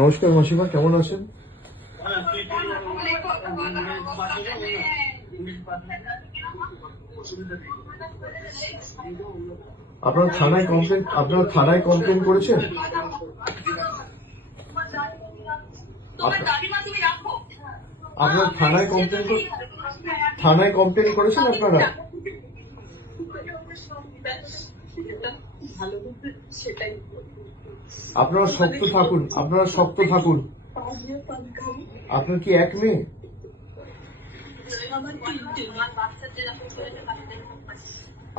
নমস্কার মাসিমা, কেমন আছেন? আপনারা থানায় কমপ্লেন করেছেন? আপনারা থানায় কমপ্লেন করেছেন? আপনারা শক্ত থাকুন, আপনার কি এক মেয়ে?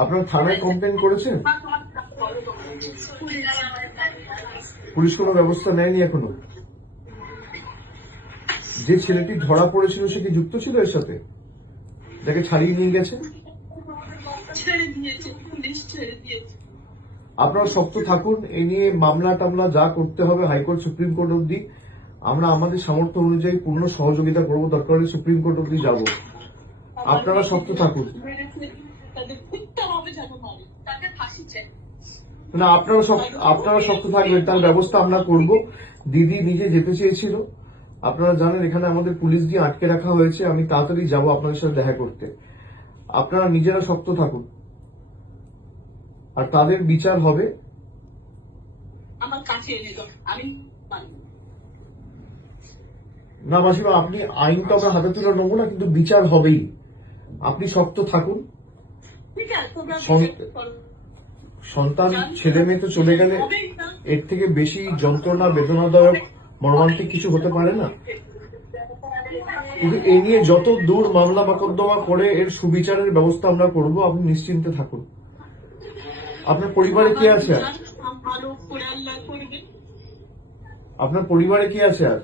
আপনারা থানায় কমপ্লেন করেছেন? পুলিশ কোনো ব্যবস্থা নেয়নি এখনো? যে ছেলেটি ধরা পড়েছিল সে কি যুক্ত ছিল এর সাথে, যাকে ছাড়িয়ে নিয়ে গেছে? আপনারা শক্ত থাকুন, এই নিয়ে মামলা টামলা যা করতে হবে হাইকোর্ট সুপ্রিম কোর্ট অব্দি আমরা আমাদের সামর্থ্য অনুযায়ী পূর্ণ সহযোগিতা করবো, দরকার হলে সুপ্রিম কোর্ট অব্দি যাব। আপনারা শক্ত থাকুন। না, আপনারা শক্ত থাকবেন, তার ব্যবস্থা আমরা করব। দিদি নিজে যেতে চেয়েছিল, আপনারা জানেন এখানে আমাদের পুলিশ দিয়ে আটকে রাখা হয়েছে। আমি তাড়াতাড়ি যাব আপনাদের সাথে দেখা করতে। আপনারা নিজেরা শক্ত থাকুন, আর তাদের বিচার হবে। না মাসিমা, আপনি আইন তো আমরা হাতে তুলে নেবো না, কিন্তু বিচার হবেই। আপনি শক্ত থাকুন। সন্তান ছেলে মেয়ে তো চলে গেলে এর থেকে বেশি যন্ত্রণা, বেদনাদায়ক, মর্মান্তিক কিছু হতে পারে না। কিন্তু এ নিয়ে যত দূর মামলা মোকদ্দমা করে এর সুবিচারের ব্যবস্থা আমরা করব, আপনি নিশ্চিন্তে থাকুন। আপনার পরিবারে কে আছে আর? আপনার পরিবারে কে আছে আর?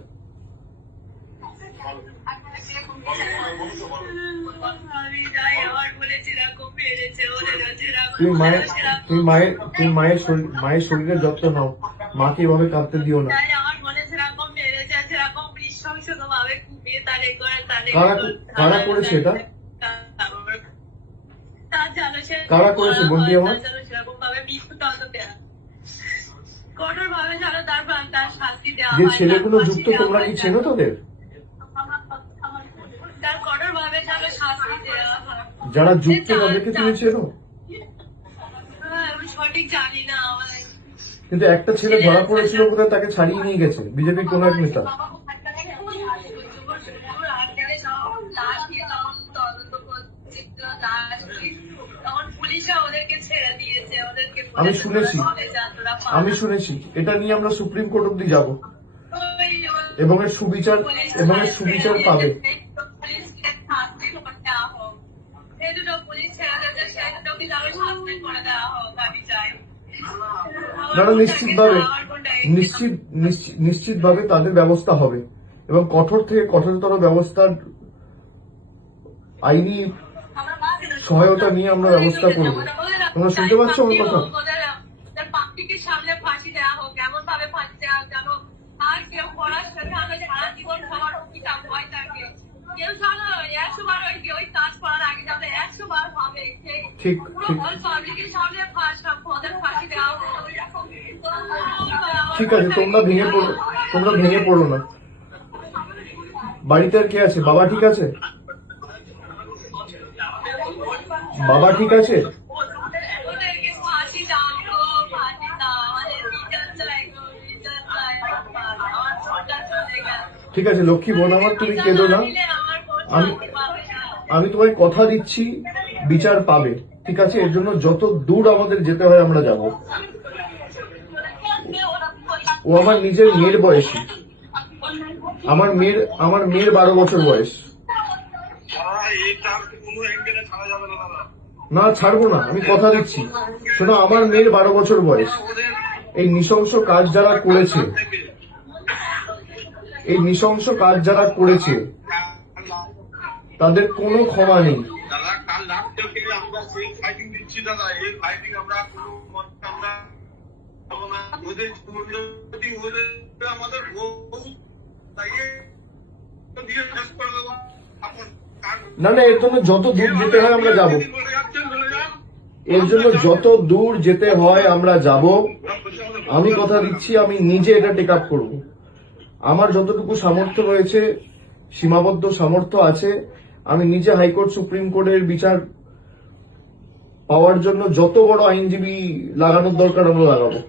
তুমি মায়ের শরীরের যত্ন নাও, মাকে এভাবে কাঁদতে দিও না। কারা করেছে এটা? কারা করেছে বন্ধু আমার? যে ছেলেগুলো যুক্ত, তোমরা কি চেনো তাদের? যারা যুক্ত তাদেরকে তুমি চেনো? কিন্তু একটা ছেলে ধরা পড়েছিল কোথায়, তাকে ছাড়িয়ে নিয়ে গেছে বিজেপির কোন এক নেতা। আমি শুনেছি এটা নিয়ে আমরা সুপ্রিম কোর্ট অব্দি যাব, এবং এর সুবিচার পাবে। নিশ্চিতভাবে তাদের ব্যবস্থা হবে, এবং কঠোর থেকে কঠোরতর ব্যবস্থার আইনি সহায়তা নিয়ে আমরা ব্যবস্থা করব। তোমরা শুনতে পাচ্ছ আমার কথা? ঠিক আছে, তোমরা ভেঙে পড়ো না। বাড়িতে আর কে আছে? বাবা ঠিক আছে? বাবা ঠিক আছে? ঠিক আছে লক্ষ্মী বোন আমার, তুমি কেঁদো না। আমি তোমায় কথা দিচ্ছি বিচার পাবে, ঠিক আছে? এর জন্য যত দূর আমাদের যেতে হয় আমরা যাব। ও আমার নিজের মেয়ের বয়সী, আমার মেয়ের 12 বছর বয়স। না ছাড়বো না, আমি কথা দিচ্ছি। শোনো, আমার মেয়ের 12 বছর বয়স। এই নৃশংস কাজ যারা করেছে তাদের কোনো ক্ষমা নেই। না এর জন্য যত দূর যেতে হয় আমরা যাব। এর জন্য যত দূর যেতে হয় আমরা যাব। আমি কথা দিচ্ছি আমি নিজে এটা টেক আপ করবো। আমার যতটুকু সামর্থ্য রয়েছে, সীমাবদ্ধ সামর্থ্য আছে, আমি নিজে হাইকোর্ট সুপ্রিম কোর্টের বিচার পাওয়ার জন্য যত বড় আইনজীবী লাগানোর দরকার আমরা লাগাবো।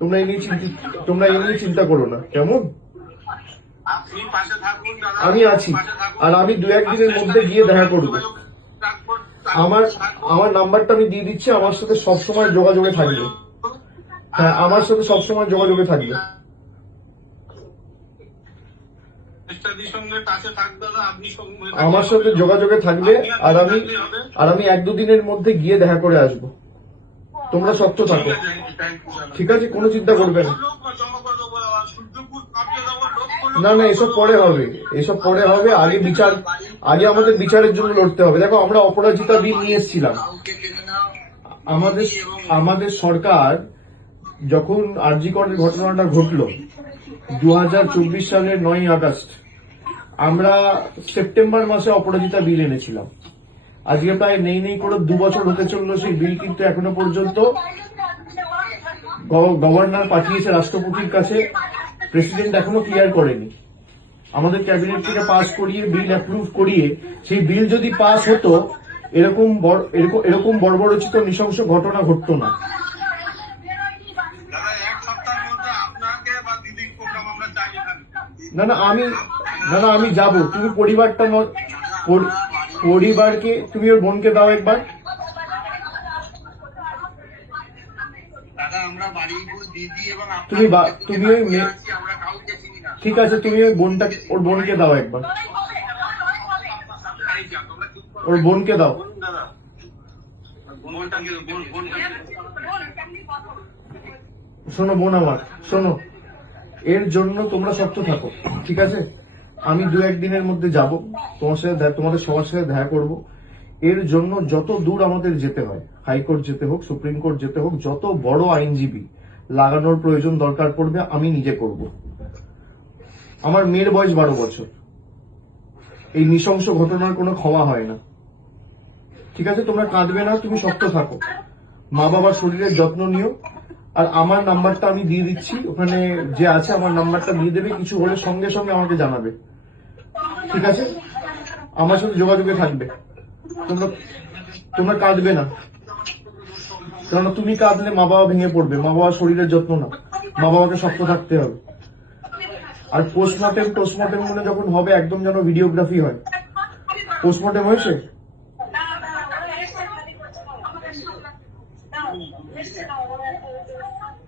তোমরা এই নিয়ে চিন্তা করো না, কেমন? আপনি পাশে থাকুন দাদা, আমি আছি, পাশে থাকুন। আর আমি 2-1 দিনের মধ্যে গিয়ে দেখা করবো। আমার নাম্বারটা আমি দিয়ে দিচ্ছি, আমার সাথে সবসময় যোগাযোগে থাকবে। হ্যাঁ, আমার সাথে সবসময় যোগাযোগে থাকবে। আমার সাথে যোগাযোগে থাকবে, আর আমি 1-2 দিনের মধ্যে গিয়ে দেখা করে আসবো। তোমরা শক্ত থাকো, ঠিক আছে? কোনো চিন্তা করবে না। না না, এসব পরে হবে, এসব পরে হবে। আগে আমাদের বিচারের জন্য লড়তে হবে। দেখো, আমরা অপরাজিতা বিল নিয়ে এসেছিলাম। আমাদের সরকার যখন আরজি করের ঘটনাটা ঘটলো 2024 সালের 9ই আগস্ট, আমরা সেপ্টেম্বর মাসে অপরাজিতা বিল এনেছিলাম। আজকে প্রায় নেই করে 2 বছর হতে চললো সেই বিল, কিন্তু এখনো পর্যন্ত গভর্নর পাঠিয়েছে রাষ্ট্রপতির কাছে, প্রেসিডেন্ট এখনো ক্লিয়ার করেনি। আমাদের ক্যাবিনেট থেকে পাস করিয়ে, বিল অ্যাপ্রুভ করিয়ে, সেই বিল যদি পাস হতো, এরকম বর্বরচিত নৃশংস ঘটনা ঘটতো না। না না, আমি যাব। তুমি পরিবারকে, তুমি ওর বোনকে দাও একবার। তুমি ওই ঠিক আছে, তুমি ওর বোনকে দাও একবার, ওর বোনকে দাও। শোনো বোন আমার, শোনো, এর জন্য তোমরা শক্ত থাকো, ঠিক আছে? আমি 2-1 দিনের মধ্যে যাব, তোমাদের সবার সাথে দেখা করব। এর জন্য যত দূর আমাদের যেতে হয়, হাইকোর্ট যেতে হোক, সুপ্রিম কোর্ট যেতে হোক, যত বড় আইনজীবী লাগানোর প্রয়োজন দরকার পড়বে, আমি নিজে করব। আমার মেয়ের বয়স 12 বছর। এই নৃশংস ঘটনার কোনো ক্ষমা হয় না, ঠিক আছে? তোমরা কাঁদবে না, তুমি শক্ত থাকো, মা বাবার শরীরের যত্ন নিও। আর আমার নাম্বারটা আমি দিয়ে দিচ্ছি, ওখানে যে আছে আমার নাম্বারটা দিয়ে দেবে, কিছু হলে সঙ্গে সঙ্গে আমাকে জানাবে, ঠিক আছে? আমার সাথে যোগাযোগে থাকবে। তোমরা কাঁদবে না, কারণ তুমি কাঁদলে মা বাবা ভেঙে পড়বে। মা বাবার শরীরের যত্ন না, মা বাবাকে শক্ত থাকতে হবে। আর পোস্টমর্টেম মনে যখন হবে, একদম যেন ভিডিওগ্রাফি হয়। পোস্টমর্টেম হয়েছে?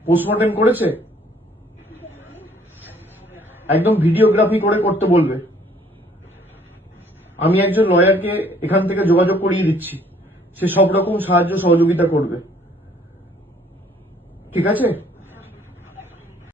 পোস্টমর্টেম করেছে? একদম ভিডিওগ্রাফি করে করতে বলবে। আমি একজন লয়ারকে এখান থেকে যোগাযোগ করিয়ে দিচ্ছি, সে সব রকম সাহায্য সহযোগিতা করবে, ঠিক আছে?